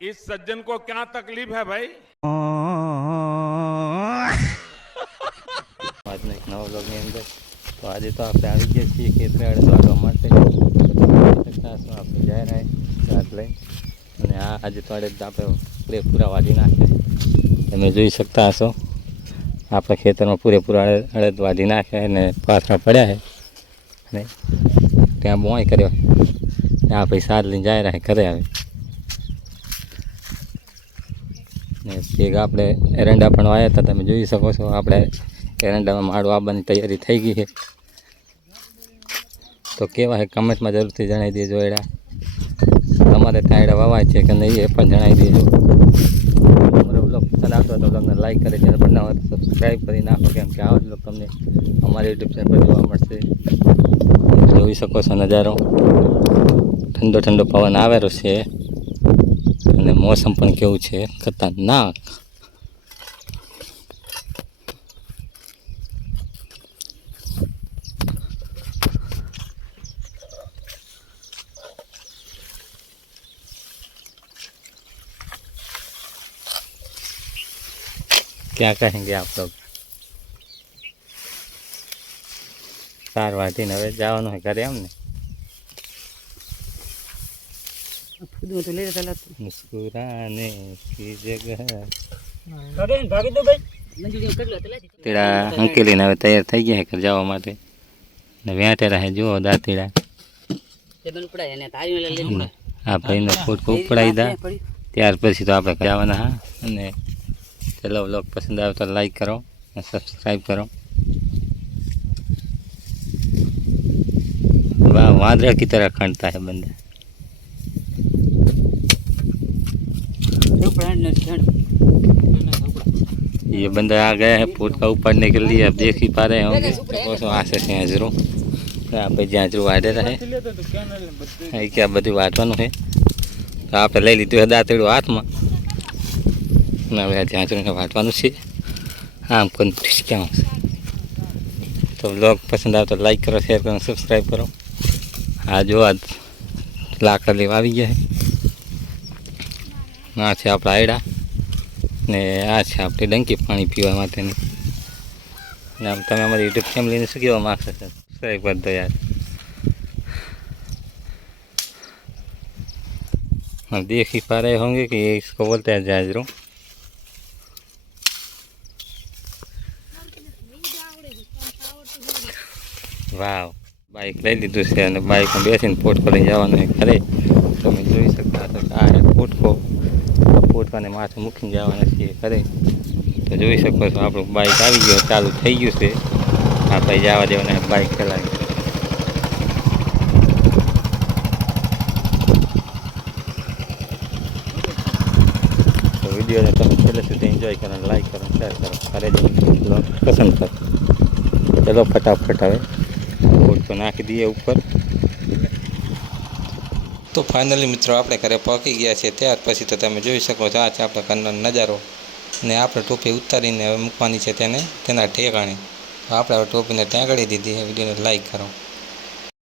इस सज्जन को क्या तकलीफ है भाई। આજનો એક નવા બ્લોગની અંદર તો આજે તો આપણે આવી ગયા છીએ ખેતરે અડદવાડવા માટે આપણે જાય રહે રાત લઈ અને આજે તો અડદ આપણે પૂરેપૂરા વાઢી નાખ્યા તમે જોઈ શકતા હશો આપણા ખેતરમાં પૂરેપૂરા અડદ વાઢી નાખ્યા અને પાથરા પડ્યા છે અને ત્યાં બોય કર્યો આ ભાઈ સાર લઈને જાય રહે ઘરે આવે ને ભેગા આપણે એરંડા પણ વાયા હતા તમે જોઈ શકો છો આપણે એરંડામાં માળું આવવાની તૈયારી થઈ ગઈ છે તો કેવા છે કમેન્ટમાં જરૂરથી જણાવી દેજો એડા તમારે ત્યાં એડા વાવાય છે કે નહીં એ પણ જણાવી દેજો અમારો બ્લોગ પસંદ આવતો હોય તો બ્લોગને લાઈક કરી ચેનલ પર ના હોય તો સબસ્ક્રાઈબ કરી નાખો કેમ કે આવા બ્લોગ તમને અમારી યુટ્યુબ ચેનલ પર જોવા મળશે જોઈ શકો છો નજારો ઠંડો ઠંડો પવન આવેલો છે અને મોસમ પણ કેવું છે ખતરનાક क्या कहेंगे आप लोग सार वाटीने હવે જવાનું હોય ઘરે એમ ને मुस्कुराने की जगह તેડા અંકેલીને હવે તૈયાર થઈ ગયા ઘર જવા માટે ને વેટેરા હે જુઓ દાંતીડા આ ભાઈને ફોટો ઉપડાવી દા ત્યાર પછી તો આપણે જવાના હા અને चलो व्लॉग पसंद आए तो लाइक करो सब्सक्राइब करो वाह वादरा की तरह खंडता है बंदा ये बंदा आ गया है पोट का उपाड़ने के लिए अब देख ही पा रहे होंगे तो आशे से हाजरों आप जांजरू वाटे रहे क्या બધું વાટવાનું है तो आप લઈ લીધું है દાંતેડું હાથમાં હવે આ ઝાંઝરીને વાટવાનું છે આમ કોઈ ક્યાં આવશે તો બ્લોગ પસંદ આવે તો લાઈક કરો શેર કરો સબસ્ક્રાઈબ કરો આ જો આ લાકડા લેવા આવી ગયા છે આ છે આપણા આયડા ને આ છે આપણી ડંકી પાણી પીવા માટેની ને આમ તમે અમારી યુટ્યુબ ફેમિલીને શું કહેવા માગશો સબસ્ક્રાઈબ કરી દો યાર हम देख ही पा रहे होंगे कि ये इसको बोलते हैं झांझरू વાવ બાઇક લઈ લીધું છે અને બાઇકમાં બેસીને પોટકો લઈને જવાનું હોય ઘરે તમે જોઈ શકતા હશો કે આ પોટકો પોટકાને માથે મૂકીને જવાના છીએ ઘરે તો જોઈ શકો છો આપણું બાઇક આવી ગયું ચાલુ થઈ ગયું છે આપણે જવા દેવાના બાઇક ચલાવી તો વિડીયોને તમે છેલ્લે સુધી એન્જોય કરો લાઈક કરો શેર કરો કરે બ્લોગ પસંદ કરો ચલો ફટાફટ હવે તો નાખી દઈએ ઉપર તો ફાઇનલી મિત્રો આપણે ઘરે પહોંચી ગયા છે ત્યાર પછી તો તમે જોઈ શકો છો આ છે આપણા ઘરનો નજારો ને આપણે ટોપી ઉતારીને હવે મૂકવાની છે તેને તેના ઠેકાણે આપણે હવે ટોપીને ત્યાં ગળી દીધી વિડીયોને લાઈક કરો